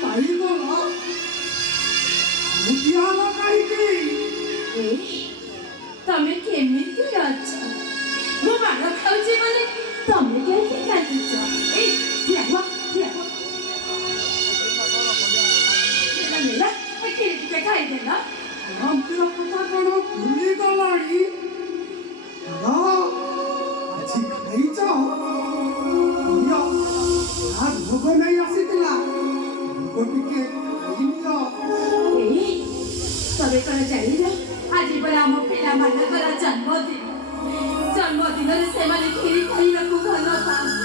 ପାଇଗଲ ବୁଝିଗଲ କାହିଁକି? ତମେ କେମିତି ଅଛ? ମୁଁ ମାଡ଼ ଖାଉଛି ମାନେ ତମେ କେମିତି କାନ୍ଦୁଛ? ଠିଆ ହୁଅ, ଠିଆ ହୁଅ। କ୍ଷୀରି ଟିକେ ଖାଇଦେଲ। ମନ୍ଦିର କଥା କଣ ଭୁଲିଗଲାଣି? ଆଜି ଖାଇଛ? ଭୋଗ ନେଇ ଆସିଥିଲା, ଭୋଗ ଟିକେ ଖାଇନିଅ। ତମେ କଣ ଜାଣିଲ? ଆଜି ପରା ଆମ ପିଲାମାନଙ୍କର ଜନ୍ମଦିନ। ଜନ୍ମଦିନରେ ସେମାନେ କ୍ଷୀରି ଖାଇବାକୁ ଭଲ ପାଆନ୍ତି।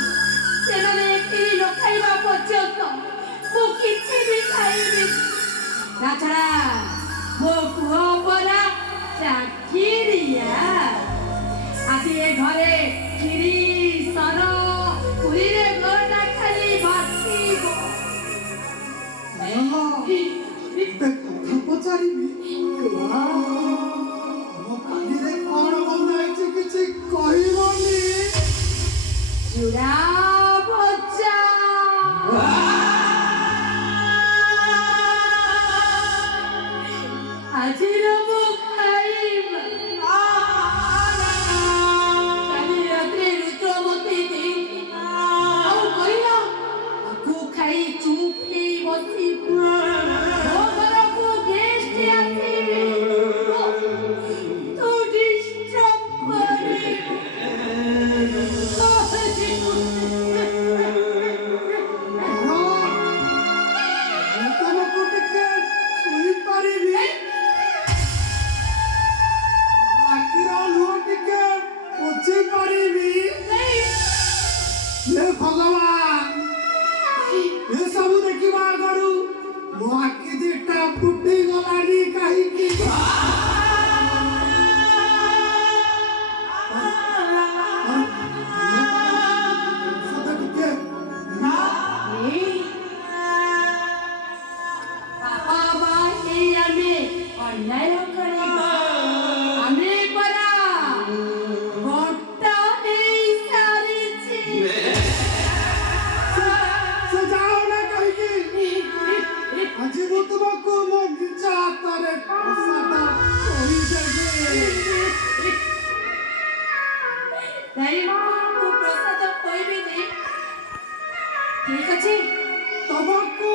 ସେମାନେ କ୍ଷୀରି ନ ଖାଇବା ପର୍ଯ୍ୟନ୍ତ ମୁଁ କିଛି ବି ଖାଇବି। ତାଛଡ଼ା ମୋ ପୁଅ ପରା ଚାକିରିଆ। ଆଜି ଏ ଘରେ କ୍ଷୀରି ସର ପୁରୀରେ ଘରଟା ଖାଲି ଭାସିବ। ଗୋଟେ କଥା ପଚାରିବି? ମୋ କାଲିରେ କଣ ବନାଇଛି କିଛି କହିବନି? ଚୁଡ଼ା ଭଜା। ଆଜିର ମୁଁ ଖାଇବା। କାଲି ରାତିରେ ରୁଦ୍ରମତୀ ଦେଇଥିଲା ଆଉ କହିଲା ଆକୁ ଖାଇ ଚୁପ୍ ହେଇ ବସିବୁ। ମୋ ଘରକୁ ଗେଷ୍ଟ ଆସିବେ, ତୁ ଡିଷ୍ଟର୍ବ କରିବୁ। ତମକୁ ଟିକେ ଶୋଇପାରିବି? ଆଖିର ଲୁହ ଟିକେ ପୋଛି ପାରିବି? ହେ ଭଗବାନ, ଏସବୁ ଦେଖିବା ଆଗରୁ ମୋ ଆଖି ଦିଟା ଫୁଟିଗଲାଣି କାହିଁକି? ଅନ୍ୟାୟ କରିବା ଆମେ ପରା ଘଟ ନେଇ ସାରିଛି। ସେ ଯାଅ ନା କାହିଁକି? ଆଜି ମୁଁ ତୁମକୁ ମୋ ନିଜ ହାତରେ ପ୍ରସାଦ କରିଦେବି। ମୁଁ ପ୍ରସାଦ କହିବିନି। ଠିକ ଅଛି, ତମକୁ